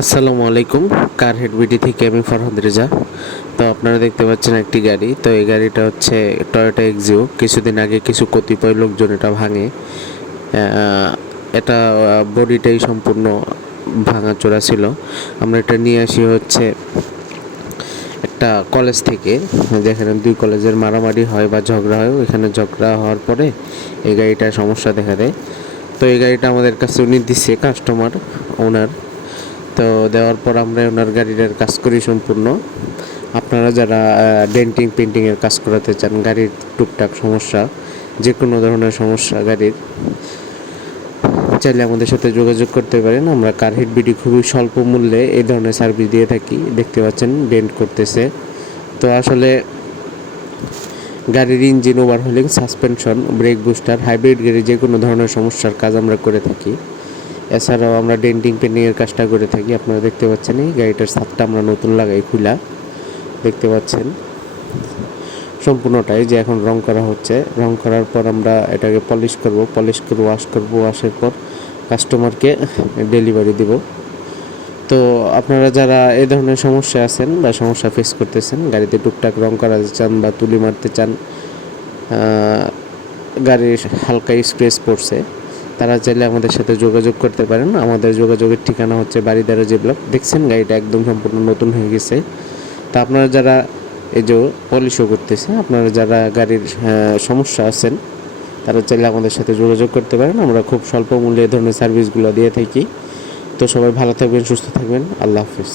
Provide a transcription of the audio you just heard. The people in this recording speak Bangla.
আসসালামু আলাইকুম। কার হেড বিডি থেকে আমি ফরহাদ রেজা। তো আপনারা দেখতে পাচ্ছেন একটি গাড়ি। তো এই গাড়িটা হচ্ছে টয়োটা এক্সিও। কিছুদিন আগে কিছু কতিপয় লোকজন এটা ভাঙে। এটা বডিটাই সম্পূর্ণ ভাঙাচোরা ছিল। আমরা এটা নিয়ে আসি হচ্ছে একটা কলেজ থেকে, যেখানে দুই কলেজের মারামারি হয় বা ঝগড়া হয়। ওইখানে ঝগড়া হওয়ার পরে এই গাড়িটার সমস্যা দেখা দেয়। তো এই গাড়িটা আমাদের কাছে উনি দিচ্ছে কাস্টমার ওনার। তো দেওয়ার পর আমরা ওনার গাড়িটার কাজ করি সম্পূর্ণ। আপনারা যারা ডেন্টিং পেন্টিংয়ের কাজ করাতে চান, গাড়ির টুকটাক সমস্যা, যে কোনো ধরনের সমস্যা গাড়ির, চাইলে আমাদের সাথে যোগাযোগ করতে পারেন। আমরা কারহিট বিডি খুবই স্বল্প মূল্যে এই ধরনের সার্ভিস দিয়ে থাকি। দেখতে পাচ্ছেন ডেন্ট করতেছে। তো আসলে গাড়ির engine, overhauling, suspension, brake booster, hybrid গাড়ি যে কোনো ধরনের সমস্যার কাজ আমরা করে থাকি। এছাড়াও আমরা ডেন্টিং পেন্টিংয়ের কাজটা করে থাকি। আপনারা দেখতে পাচ্ছেন এই গাড়িটার ছাদটা আমরা নতুন লাগাই খুলা, দেখতে পাচ্ছেন সম্পূর্ণটাই যে এখন রং করা হচ্ছে। রং করার পর আমরা এটাকে পলিশ করে ওয়াশ করব। ওয়াশের পর কাস্টমারকে ডেলিভারি দিব। তো আপনারা যারা এই ধরনের সমস্যা আছেন বা সমস্যা ফেস করতেছেন, গাড়িতে টুকটাক রং করাতে চান বা তুলি মারতে চান, গাড়ির হালকা স্ক্র্যাচ পড়ছে, তারা চাইলে আমাদের সাথে যোগাযোগ করতে পারেন। আমাদের যোগাযোগের ঠিকানা হচ্ছে বাড়িদারা জি ব্লক। দেখছেন গাড়িটা একদম সম্পূর্ণ নতুন হয়ে গেছে। তা আপনারা যারা এই যে পলিশও করতেছে, আপনারা যারা গাড়ির সমস্যা আছেন, তারা চাইলে আমাদের সাথে যোগাযোগ করতে পারেন। আমরা খুব স্বল্প মূল্যে এই ধরনের সার্ভিসগুলো দিয়ে থাকি। তো সবাই ভালো থাকবেন, সুস্থ থাকবেন। আল্লাহ হাফিজ।